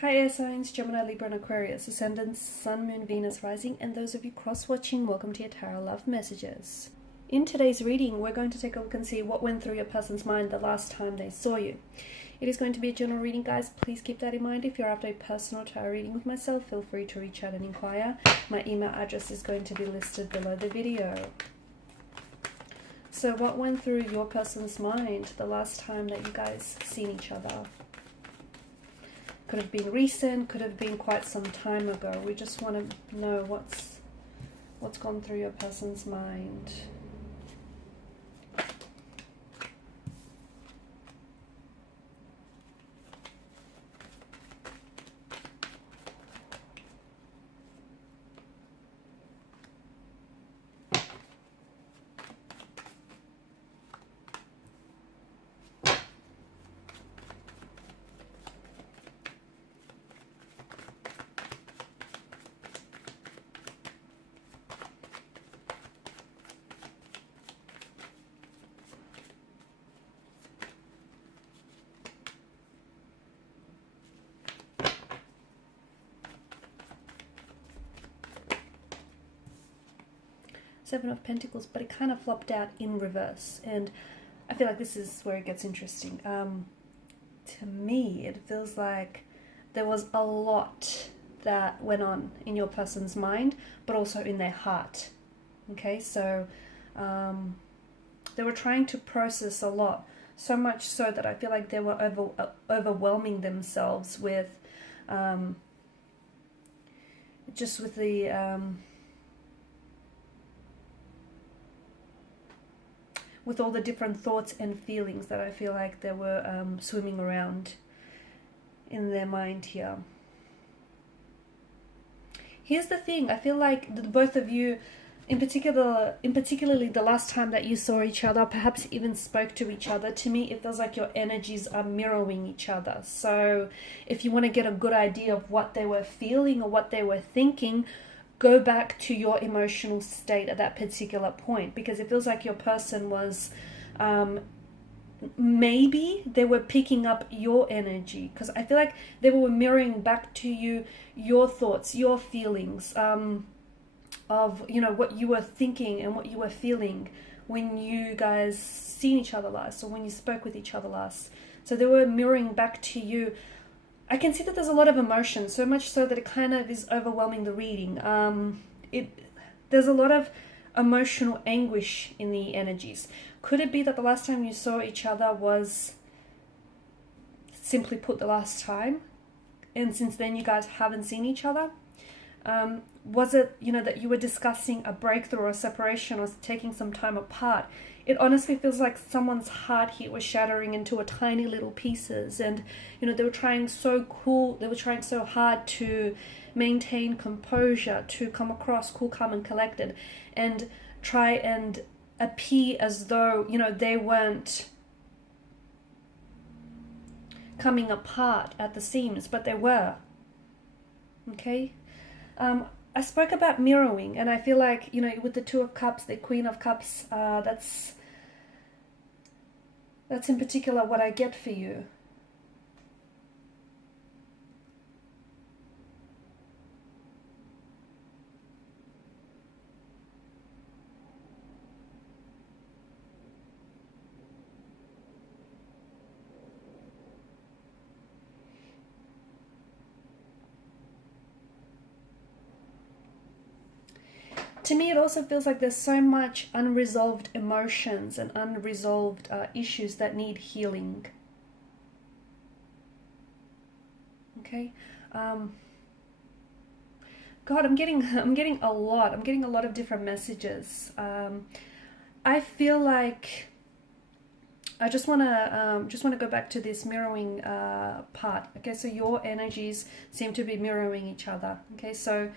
Hi air signs, Gemini, Libra and Aquarius, Ascendant, Sun, Moon, Venus, Rising, and those of you cross-watching, welcome to your Tarot Love Messages. In today's reading, we're going to take a look and see what went through your person's mind the last time they saw you. It is going to be a general reading, guys. Please keep that in mind. If you're after a personal tarot reading with myself, feel free to reach out and inquire. My email address is going to be listed below the video. So what went through your person's mind the last time that you guys seen each other? Could have been recent, could have been quite some time ago. We just want to know what's gone through your person's mind. Seven of Pentacles, but it kind of flopped out in reverse, and I feel like this is where it gets interesting. To me, it feels like there was a lot that went on in your person's mind, but also in their heart. Okay, so they were trying to process a lot, so much so that I feel like they were overwhelming themselves with just with the with all the different thoughts and feelings that I feel like they were swimming around in their mind here. Here's the thing, I feel like both of you, particularly the last time that you saw each other, perhaps even spoke to each other, to me it feels like your energies are mirroring each other. So if you want to get a good idea of what they were feeling or what they were thinking, go back to your emotional state at that particular point, because it feels like your person was maybe they were picking up your energy, because I feel like they were mirroring back to you your thoughts, your feelings of, you know, what you were thinking and what you were feeling when you guys seen each other last, or when you spoke with each other last. So they were mirroring back to you. I can see that there's a lot of emotion, so much so that it kind of is overwhelming the reading. There's a lot of emotional anguish in the energies. Could it be that the last time you saw each other was, simply put, the last time, and since then you guys haven't seen each other? Was it, you know, that you were discussing a breakthrough or a separation or taking some time apart? It honestly feels like someone's heart here was shattering into a tiny little pieces, and you know, they were trying so hard to maintain composure, to come across cool, calm and collected, and try and appear as though, you know, they weren't coming apart at the seams, but they were. Okay. I spoke about mirroring, and I feel like, you know, with the Two of Cups, the Queen of Cups, that's in particular what I get for you. To me, it also feels like there's so much unresolved emotions and unresolved issues that need healing. Okay. God, I'm getting a lot. I'm getting a lot of different messages. I feel like I just wanna go back to this mirroring part. Okay, so your energies seem to be mirroring each other. Okay, so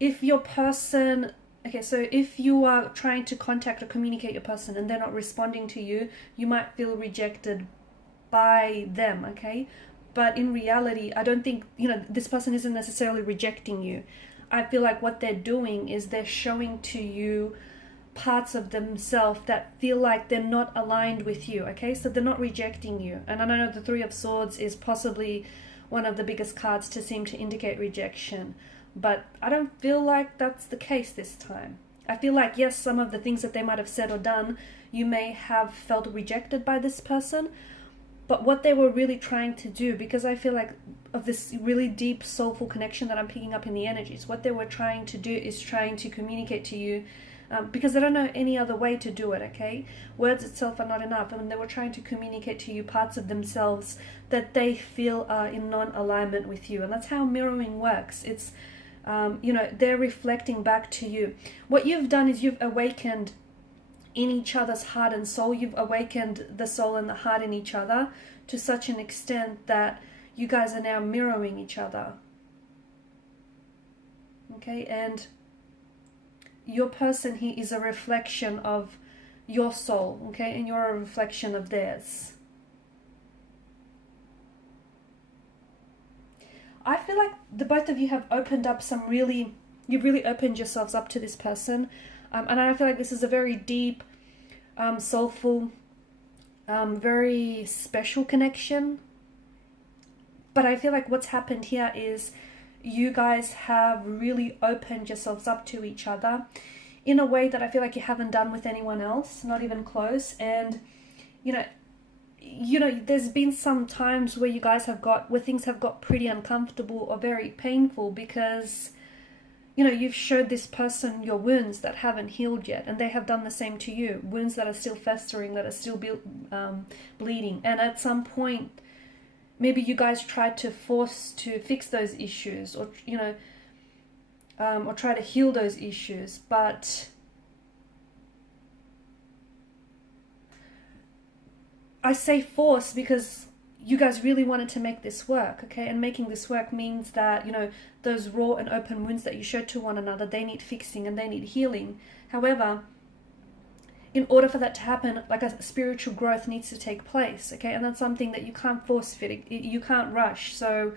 if your person, so if you are trying to contact or communicate your person and they're not responding to you, you might feel rejected by them, okay? But in reality, I don't think, you know, this person isn't necessarily rejecting you. I feel like what they're doing is they're showing to you parts of themselves that feel like they're not aligned with you, okay? So they're not rejecting you. And I know the Three of Swords is possibly one of the biggest cards to seem to indicate rejection, but I don't feel like that's the case this time. I feel like, yes, some of the things that they might have said or done, you may have felt rejected by this person, but what they were really trying to do, because I feel like of this really deep soulful connection that I'm picking up in the energies, what they were trying to do is trying to communicate to you, because they don't know any other way to do it, okay? Words itself are not enough. I mean, they were trying to communicate to you parts of themselves that they feel are in non-alignment with you. And that's how mirroring works. It's, they're reflecting back to you. What you've done is you've awakened in each other's heart and soul. You've awakened the soul and the heart in each other to such an extent that you guys are now mirroring each other. Okay, and your person here is a reflection of your soul, okay, and you're a reflection of theirs. I feel like the both of you have opened up you've really opened yourselves up to this person, and I feel like this is a very deep, soulful, very special connection. But I feel like what's happened here is you guys have really opened yourselves up to each other in a way that I feel like you haven't done with anyone else, not even close. And, there's been some times where where things have got pretty uncomfortable or very painful because, you've showed this person your wounds that haven't healed yet, and they have done the same to you. Wounds that are still festering, that are still bleeding. And at some point, maybe you guys tried to force to fix those issues, or or try to heal those issues, but I say force because you guys really wanted to make this work, okay? And making this work means that, those raw and open wounds that you showed to one another, they need fixing and they need healing. However, in order for that to happen, like a spiritual growth needs to take place, okay? And that's something that you can't force fit, you can't rush. So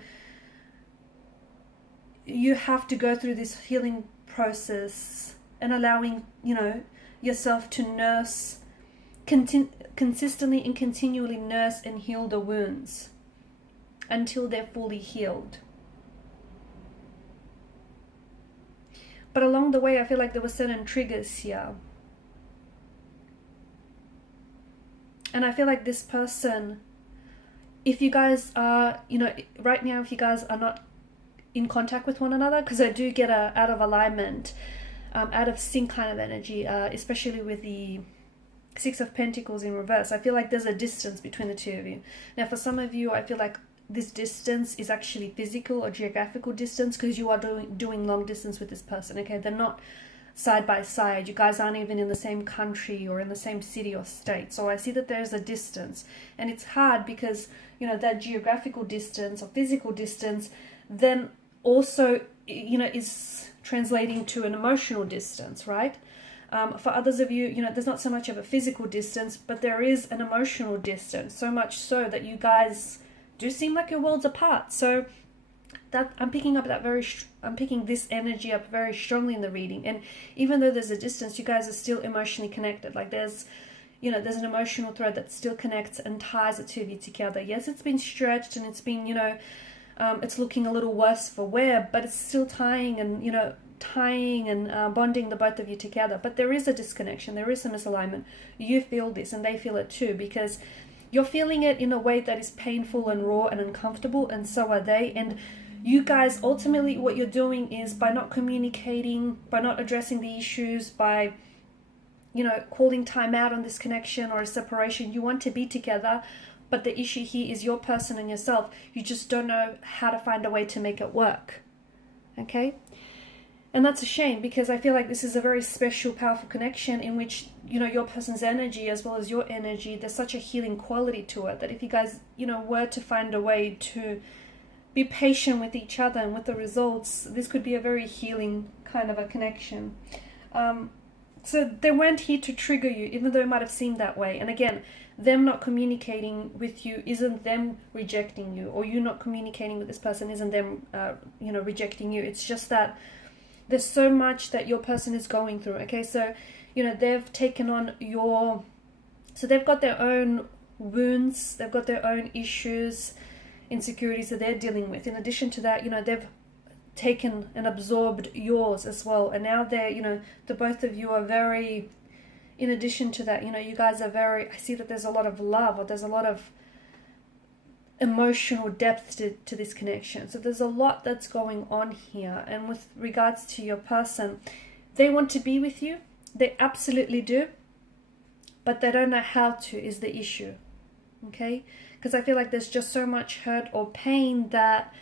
you have to go through this healing process and allowing, yourself to nurse, consistently and continually nurse and heal the wounds until they're fully healed. But along the way, I feel like there were certain triggers here. And I feel like this person, if you guys are, right now, if you guys are not in contact with one another, because I do get a out of alignment, out of sync kind of energy, especially with the Six of Pentacles in reverse. I feel like there's a distance between the two of you. Now, for some of you, I feel like this distance is actually physical or geographical distance because you are doing long distance with this person, okay? They're not side by side. You guys aren't even in the same country or in the same city or state. So I see that there's a distance, and it's hard because, that geographical distance or physical distance then also, is translating to an emotional distance, right? For others of you, there's not so much of a physical distance, but there is an emotional distance, so much so that you guys do seem like you're worlds apart. So that I'm picking this energy up very strongly in the reading. And even though there's a distance, you guys are still emotionally connected. Like there's an emotional thread that still connects and ties the two of you together. Yes, it's been stretched and it's been, it's looking a little worse for wear, but it's still tying and bonding the both of you together. But there is a disconnection, there is a misalignment. You feel this and they feel it too, because you're feeling it in a way that is painful and raw and uncomfortable, and so are they. And you guys, ultimately what you're doing is, by not communicating, by not addressing the issues, by calling time out on this connection or a separation, you want to be together, but the issue here is your person and yourself. You just don't know how to find a way to make it work, okay? And that's a shame, because I feel like this is a very special, powerful connection in which, your person's energy as well as your energy, there's such a healing quality to it that if you guys, were to find a way to be patient with each other and with the results, this could be a very healing kind of a connection. So they weren't here to trigger you, even though it might have seemed that way. And again, them not communicating with you isn't them rejecting you, or you not communicating with this person isn't them, rejecting you. It's just that there's so much that your person is going through, okay? So, you know, they've taken on your, so they've got their own wounds, they've got their own issues, insecurities that they're dealing with. In addition to that, you know, they've taken and absorbed yours as well, and now they're, you know, the both of you are very, in addition to that, you know, you guys are very, I see that there's a lot of love, or there's a lot of emotional depth to this connection. So there's a lot that's going on here. And with regards to your person, they want to be with you, they absolutely do, but they don't know how to, is the issue. Okay, because I feel like there's just so much hurt or pain that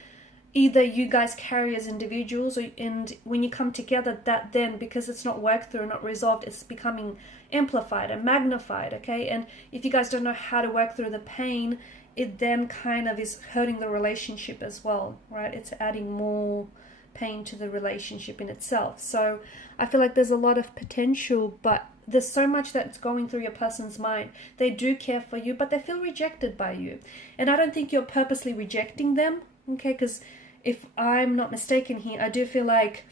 either you guys carry as individuals, or, and when you come together, that then, because it's not worked through, not resolved, it's becoming amplified and magnified. Okay, and if you guys don't know how to work through the pain, it then kind of is hurting the relationship as well, right? It's adding more pain to the relationship in itself. So I feel like there's a lot of potential, but there's so much that's going through your person's mind. They do care for you, but they feel rejected by you. And I don't think you're purposely rejecting them, okay? Because if I'm not mistaken here, I do feel like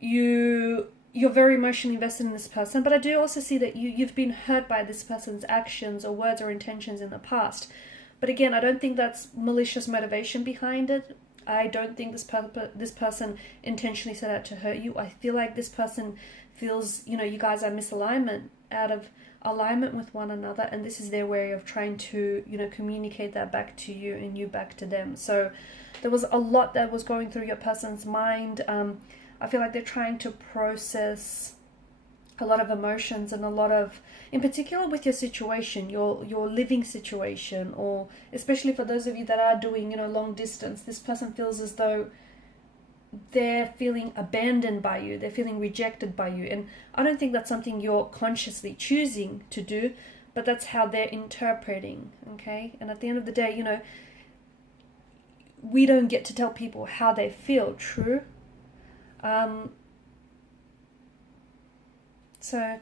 you're very emotionally invested in this person, but I do also see that you've been hurt by this person's actions or words or intentions in the past. But again, I don't think that's malicious motivation behind it. I don't think this person intentionally set out to hurt you. I feel like this person feels, you know, you guys are misalignment, out of alignment with one another, and this is their way of trying to, you know, communicate that back to you and you back to them. So there was a lot that was going through your person's mind. I feel like they're trying to process a lot of emotions, and a lot of, in particular with your situation, your living situation, or especially for those of you that are doing, you know, long distance, this person feels as though they're feeling abandoned by you, they're feeling rejected by you. And I don't think that's something you're consciously choosing to do, but that's how they're interpreting, okay? And at the end of the day, you know, we don't get to tell people how they feel, true? So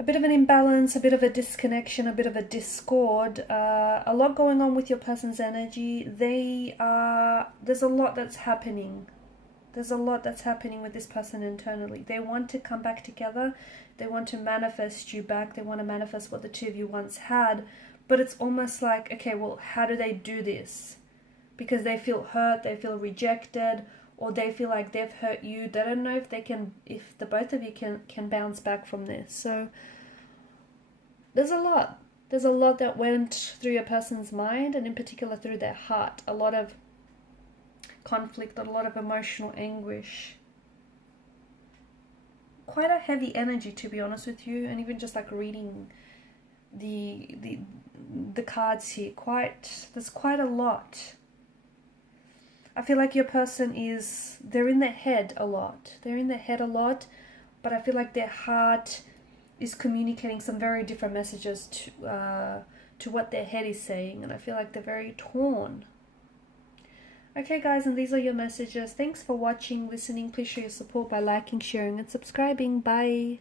a bit of an imbalance, a bit of a disconnection, a bit of a discord, a lot going on with your person's energy. There's a lot that's happening. There's a lot that's happening with this person internally. They want to come back together. They want to manifest you back. They want to manifest what the two of you once had. But it's almost like, okay, well, how do they do this? Because they feel hurt, they feel rejected, or they feel like they've hurt you. They don't know if they can, if the both of you can bounce back from this. So there's a lot. There's a lot that went through your person's mind, and in particular through their heart. A lot of conflict, a lot of emotional anguish. Quite a heavy energy, to be honest with you. And even just like reading the cards here, there's quite a lot. I feel like your person they're in their head a lot. But I feel like their heart is communicating some very different messages to what their head is saying. And I feel like they're very torn. Okay, guys, and these are your messages. Thanks for watching, listening. Please show your support by liking, sharing, and subscribing. Bye.